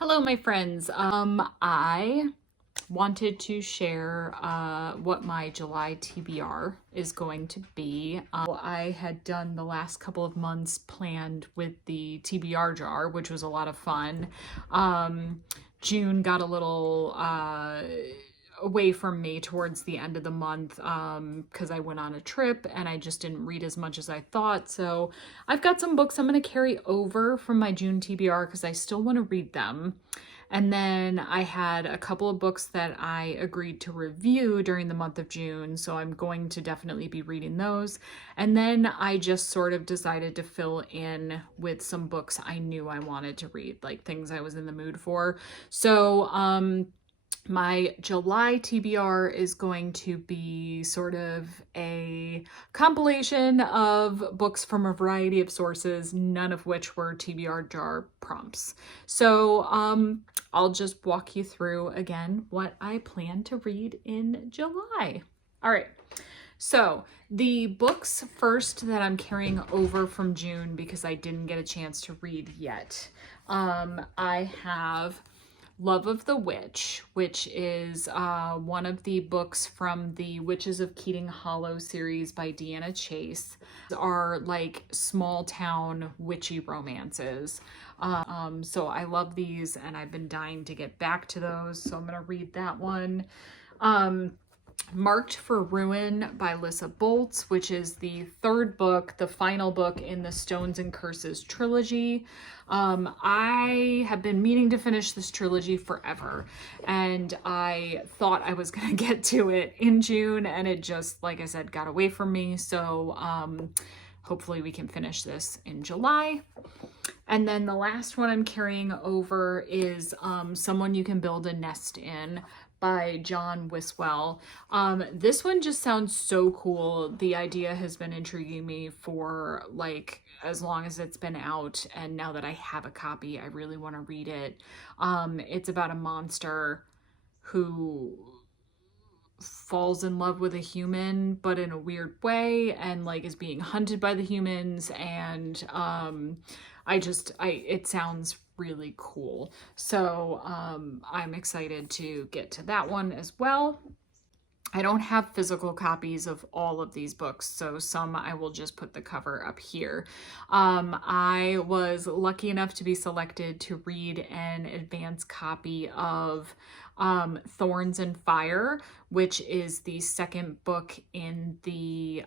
Hello, my friends. I wanted to share what my July TBR is going to be. I had done the last couple of months planned with the TBR jar, which was a lot of fun. June got a little away from me towards the end of the month because I went on a trip and I just didn't read as much as I thought. So I've got some books I'm going to carry over from my June TBR because I still want to read them. And then I had a couple of books that I agreed to review during the month of June, so I'm going to definitely be reading those. And then I just sort of decided to fill in with some books I knew I wanted to read, like things I was in the mood for. So, my July TBR is going to be sort of a compilation of books from a variety of sources, none of which were TBR jar prompts. So I'll just walk you through again what I plan to read in July. All right. So the books first that I'm carrying over from June because I didn't get a chance to read yet. I have Love of the Witch, which is one of the books from the Witches of Keating Hollow series by Deanna Chase. These are like small town witchy romances. So I love these and I've been dying to get back to those. So I'm going to read that one. Marked for Ruin by Lissa Boltz, which is the third book, the final book in the Stones and Curses trilogy. I have been meaning to finish this trilogy forever, and I thought I was going to get to it in June, and it just, like I said, got away from me. So hopefully we can finish this in July. And then the last one I'm carrying over is Someone You Can Build a Nest In by John Wiswell. This one just sounds so cool. The idea has been intriguing me for like as long as it's been out, and now that I have a copy, I really want to read it. It's about a monster who falls in love with a human but in a weird way, and like is being hunted by the humans, and it sounds really cool. So I'm excited to get to that one as well. I don't have physical copies of all of these books, so some I will just put the cover up here. I was lucky enough to be selected to read an advance copy of Thorns and Fire, which is the second book in the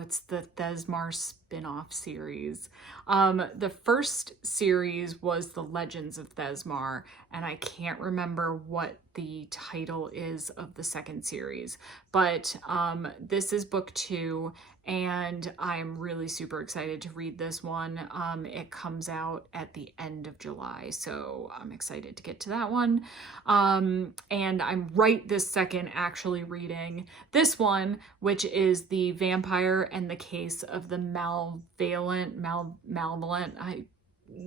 it's the Thesmar spin-off series. The first series was The Legends of Thesmar, and I can't remember what the title is of the second series, but this is book 2, and I'm really super excited to read this one. It comes out at the end of July, so I'm excited to get to that one. And I'm right this second actually reading this one, which is The Vampire and the Case of the Malevolent,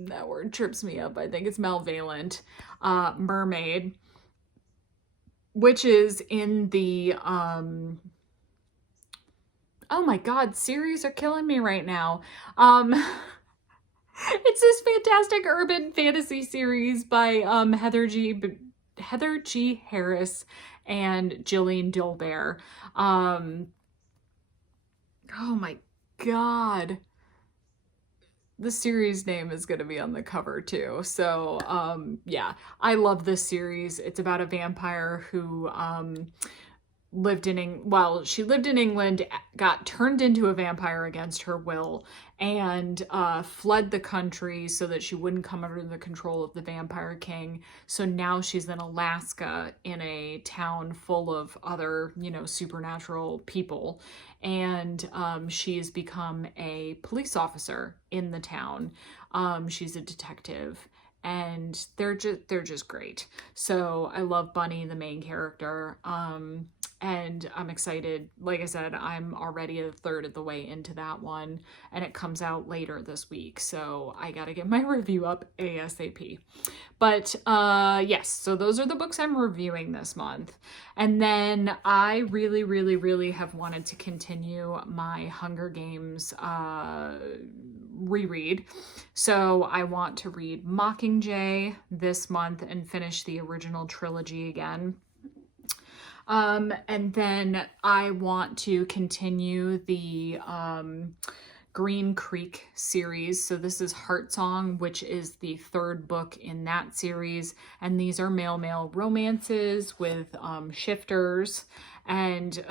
that word trips me up. I think it's Malevolent Mermaid, which is in the oh my god, series are killing me right now. It's this fantastic urban fantasy series by Heather G. Harris and Jillian Dilbear. Oh my god. The series name is going to be on the cover too. So yeah, I love this series. It's about a vampire who she lived in England, got turned into a vampire against her will, and fled the country so that she wouldn't come under the control of the Vampire King. So now she's in Alaska in a town full of other, supernatural people. And she's become a police officer in the town. She's a detective. And they're just great. So I love Bunny, the main character. And I'm excited. Like I said, I'm already a third of the way into that one, and it comes out later this week, so I gotta get my review up ASAP. But yes, so those are the books I'm reviewing this month. And then I really have wanted to continue my Hunger Games reread. So I want to read Mockingjay this month and finish the original trilogy again. And then I want to continue the Green Creek series. So this is Heartsong, which is the third book in that series. And these are male-male romances with shifters. And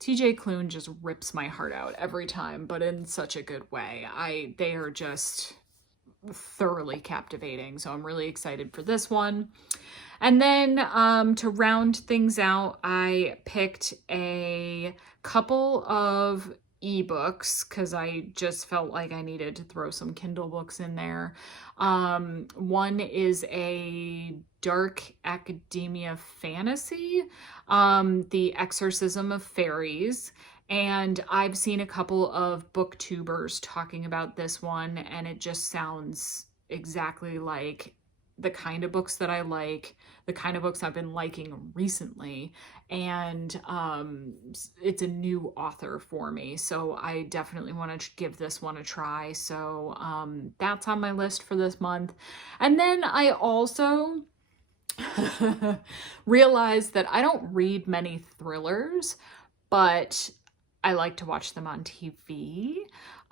TJ Klune just rips my heart out every time, but in such a good way. They are just thoroughly captivating. So I'm really excited for this one. And then to round things out, I picked a couple of ebooks because I just felt like I needed to throw some Kindle books in there. One is a dark academia fantasy, The Exorcism of Fairies. And I've seen a couple of booktubers talking about this one, and it just sounds exactly like the kind of books that I like, the kind of books I've been liking recently. And it's a new author for me, so I definitely want to give this one a try. So that's on my list for this month. And then I also realized that I don't read many thrillers, but I like to watch them on TV.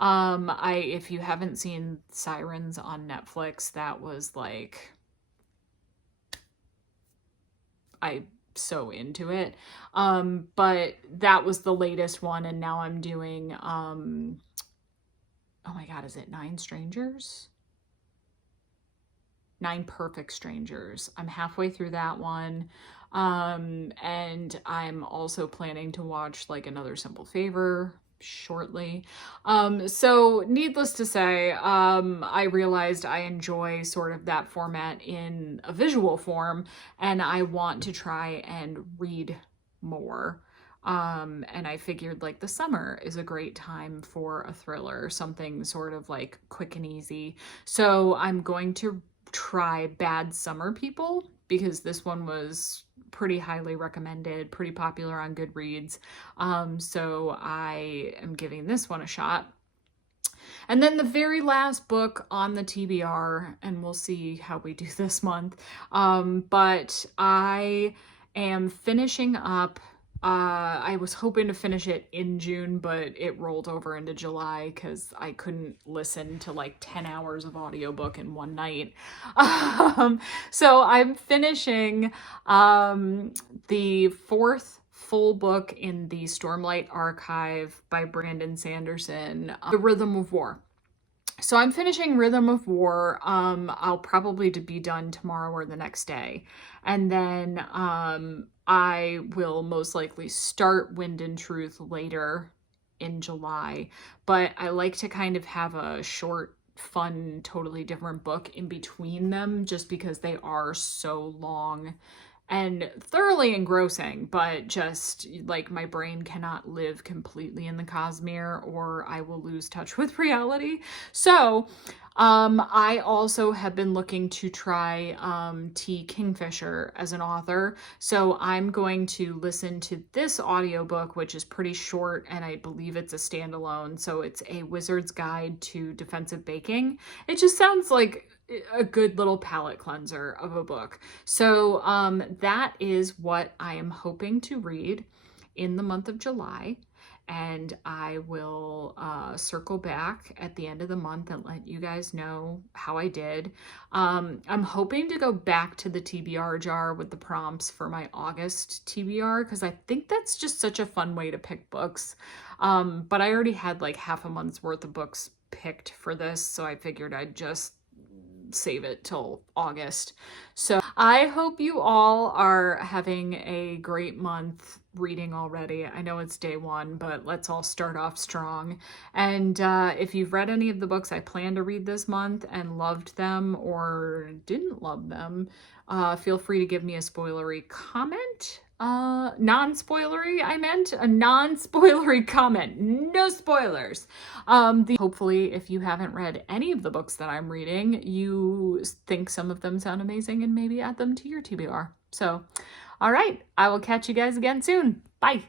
If you haven't seen Sirens on Netflix, that was like, I'm so into it. But that was the latest one, and now I'm doing, oh my God, is it 9 Strangers? 9 Perfect Strangers. I'm halfway through that one. And I'm also planning to watch like Another Simple Favor shortly. So needless to say, I realized I enjoy sort of that format in a visual form, and I want to try and read more. And I figured like the summer is a great time for a thriller, something sort of like quick and easy. So I'm going to try Bad Summer People, because this one was pretty highly recommended, pretty popular on Goodreads. So I am giving this one a shot. And then the very last book on the TBR, and we'll see how we do this month, but I am finishing up, I was hoping to finish it in June, but it rolled over into July because I couldn't listen to like 10 hours of audiobook in one night. So I'm finishing the 4th full book in the Stormlight Archive by Brandon Sanderson, The Rhythm of War. So I'm finishing Rhythm of War. I'll probably be done tomorrow or the next day. And then I will most likely start Wind and Truth later in July. But I like to kind of have a short, fun, totally different book in between them, just because they are so long and thoroughly engrossing, but just like my brain cannot live completely in the Cosmere or I will lose touch with reality. So I also have been looking to try T. Kingfisher as an author. So I'm going to listen to this audiobook, which is pretty short, and I believe it's a standalone. So it's A Wizard's Guide to Defensive Baking. It just sounds like a good little palate cleanser of a book. So that is what I am hoping to read in the month of July. And I will circle back at the end of the month and let you guys know how I did. I'm hoping to go back to the TBR jar with the prompts for my August TBR, because I think that's just such a fun way to pick books. But I already had like half a month's worth of books picked for this, so I figured I'd just save it till August. So I hope you all are having a great month reading already. I know it's day 1, but let's all start off strong. And if you've read any of the books I plan to read this month and loved them or didn't love them, feel free to give me a spoilery comment. Non-spoilery, I meant a non-spoilery comment, no spoilers. Hopefully, if you haven't read any of the books that I'm reading, you think some of them sound amazing and maybe add them to your TBR. So, all right, I will catch you guys again soon. Bye.